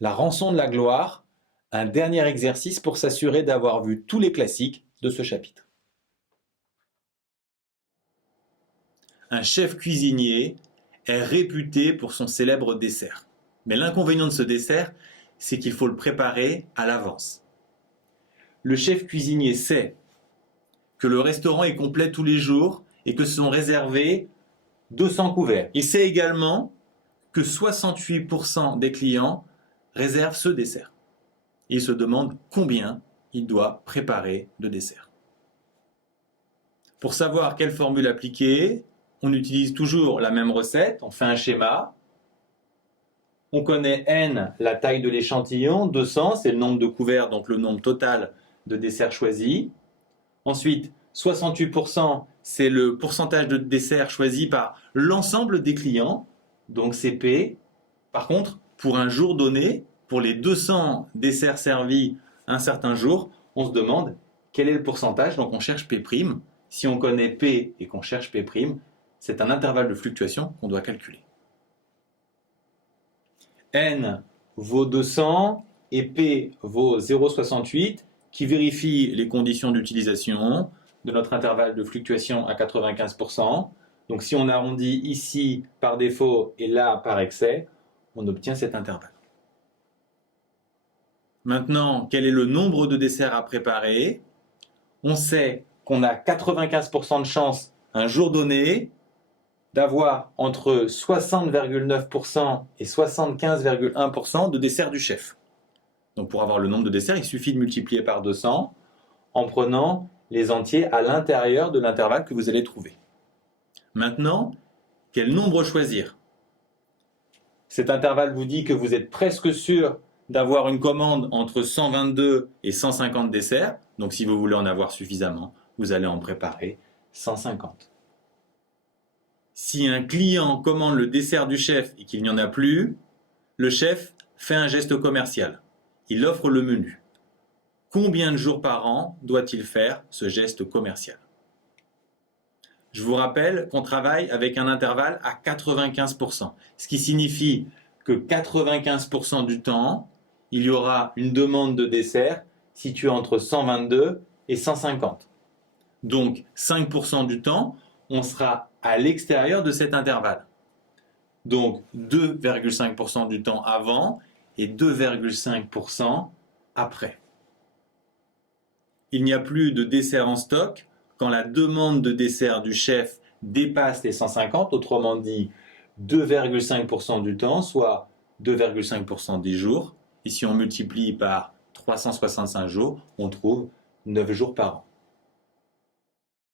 La rançon de la gloire, un dernier exercice pour s'assurer d'avoir vu tous les classiques de ce chapitre. Un chef cuisinier est réputé pour son célèbre dessert. Mais l'inconvénient de ce dessert, c'est qu'il faut le préparer à l'avance. Le chef cuisinier sait que le restaurant est complet tous les jours et que sont réservés 200 couverts. Il sait également que 68% des clients réservent ce dessert. Il se demande combien il doit préparer de dessert. Pour savoir quelle formule appliquer, on utilise toujours la même recette, on fait un schéma. On connaît N, la taille de l'échantillon, 200, c'est le nombre de couverts, donc le nombre total de desserts choisis. Ensuite, 68%, c'est le pourcentage de desserts choisis par l'ensemble des clients, donc c'est P. Par contre, pour un jour donné, pour les 200 desserts servis un certain jour, on se demande quel est le pourcentage, donc on cherche P'. Si on connaît P et qu'on cherche P', c'est un intervalle de fluctuation qu'on doit calculer. N vaut 200 et P vaut 0,68 qui vérifie les conditions d'utilisation de notre intervalle de fluctuation à 95%. Donc si on arrondit ici par défaut et là par excès, on obtient cet intervalle. Maintenant, quel est le nombre de desserts à préparer? On sait qu'on a 95% de chance un jour donné d'avoir entre 60,9% et 75,1% de desserts du chef. Donc pour avoir le nombre de desserts, il suffit de multiplier par 200 en prenant les entiers à l'intérieur de l'intervalle que vous allez trouver. Maintenant, quel nombre choisir? Cet intervalle vous dit que vous êtes presque sûr d'avoir une commande entre 122 et 150 desserts. Donc si vous voulez en avoir suffisamment, vous allez en préparer 150. Si un client commande le dessert du chef et qu'il n'y en a plus, le chef fait un geste commercial. Il offre le menu. Combien de jours par an doit-il faire ce geste commercial? Je vous rappelle qu'on travaille avec un intervalle à 95%, ce qui signifie que 95% du temps, il y aura une demande de dessert située entre 122 et 150. Donc 5% du temps, on sera à l'extérieur de cet intervalle. Donc 2,5% du temps avant et 2,5% après. Il n'y a plus de dessert en stock quand la demande de dessert du chef dépasse les 150, autrement dit 2,5% du temps, soit 2,5% des jours. Et si on multiplie par 365 jours, on trouve 9 jours par an.